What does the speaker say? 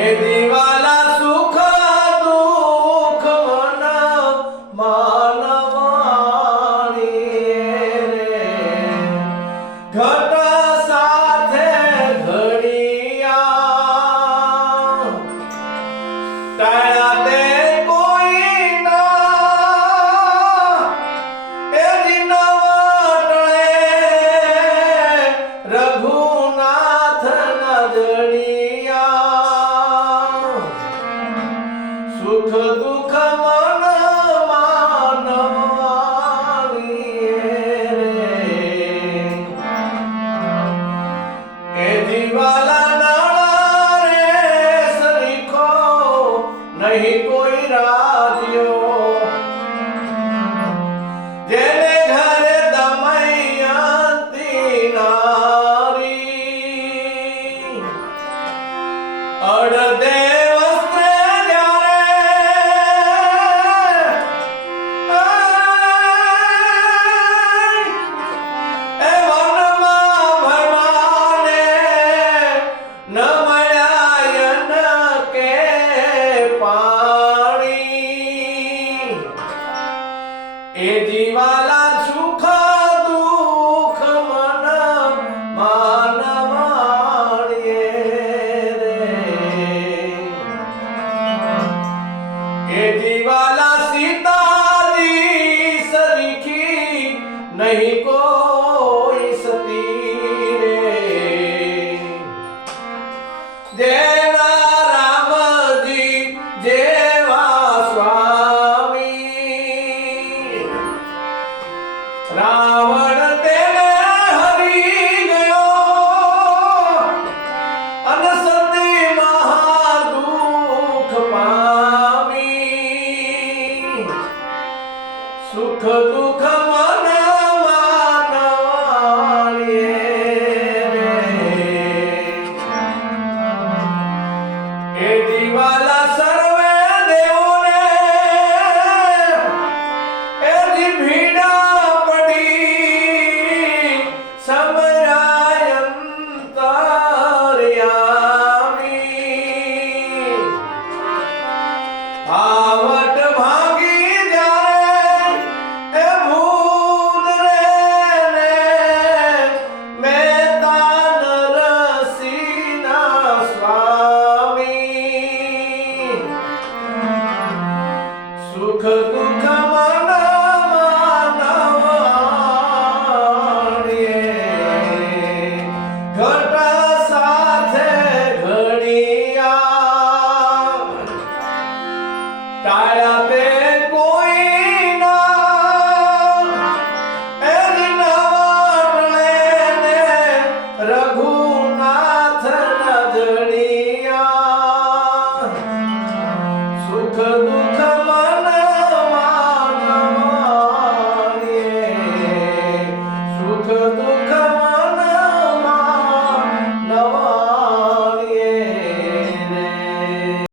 એ દિવાલા સુખ દુઃખ મન માનવાણી રે ઘટ સાથે ઘડિયા ટાળ્યા તે કોઈ ના એ દિનવટે રઘુનાથ નજડિયા સુખ દુઃખ મન માનવાણી રે એ દિવાલા નાળા રે સરીખો નહીં કોઈ રાજ્યો જેને ઘરે દમયંતી નારી અડધે વસ્ત્રે જ્યારે એ વનમાં ભરવાને ન મળ્યા અન્ન કે પાણી એ દિવાલા સુખ દુઃખ મન માનવાણી રે એ દિવાલા સીતાજી સરીખી નહીં કોઈ સતી રે જય